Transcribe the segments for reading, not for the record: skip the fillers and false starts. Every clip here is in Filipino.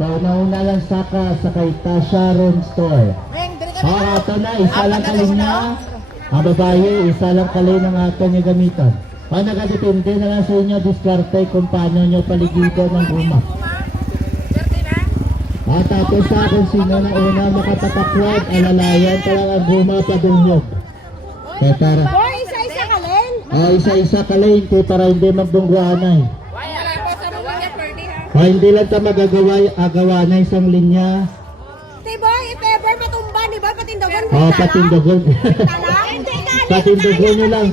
So, nauna lang Saka sa kay Sharon Store. Ito na, isa lang kalin niya. Ang babae, isa lang kalin ang ato niya gamitan. Nakadepende na lang sa inyo, diskarte kung paano nyo paligitan ng guma. Tapos kung sino na una makapatakwad, alalayan talaga ang guma padunyog. Kaya tara. Isa-isa ka rin. Isa-isa kalin, kaya para hindi magbungguanay. Hindi lang ito magagawa na isang linya. Tiboy, if ever matumba, ni Boy, patindogon. Patindogon. Patindogon nyo lang.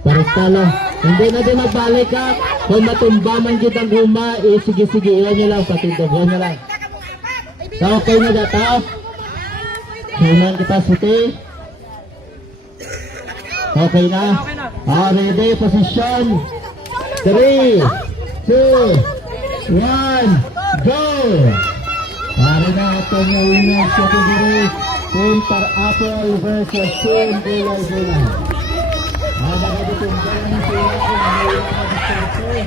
Parista lang. Hindi na din magbalik ka. Kung matumba man kita ang guma, sige-sige, ilan nyo lang, patindogon nyo lang. Okay na data. Kailan kita suti. Okay na. Ready, position. 3, 2, 1, go! Para na ito na unang category. Team Apple versus Team Gulay Gulay. Nakadipindan na sila kung may mga diskarte.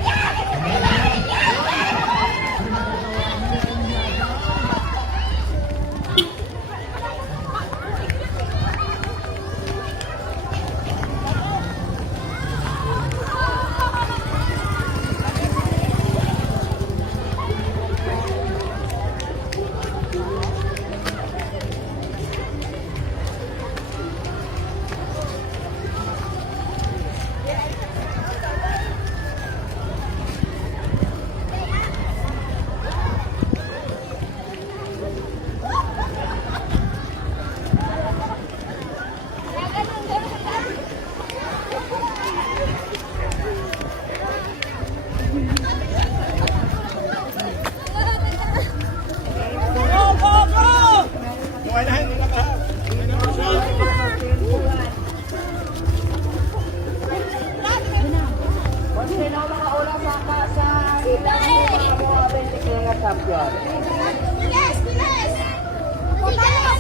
Bilis! Bilis!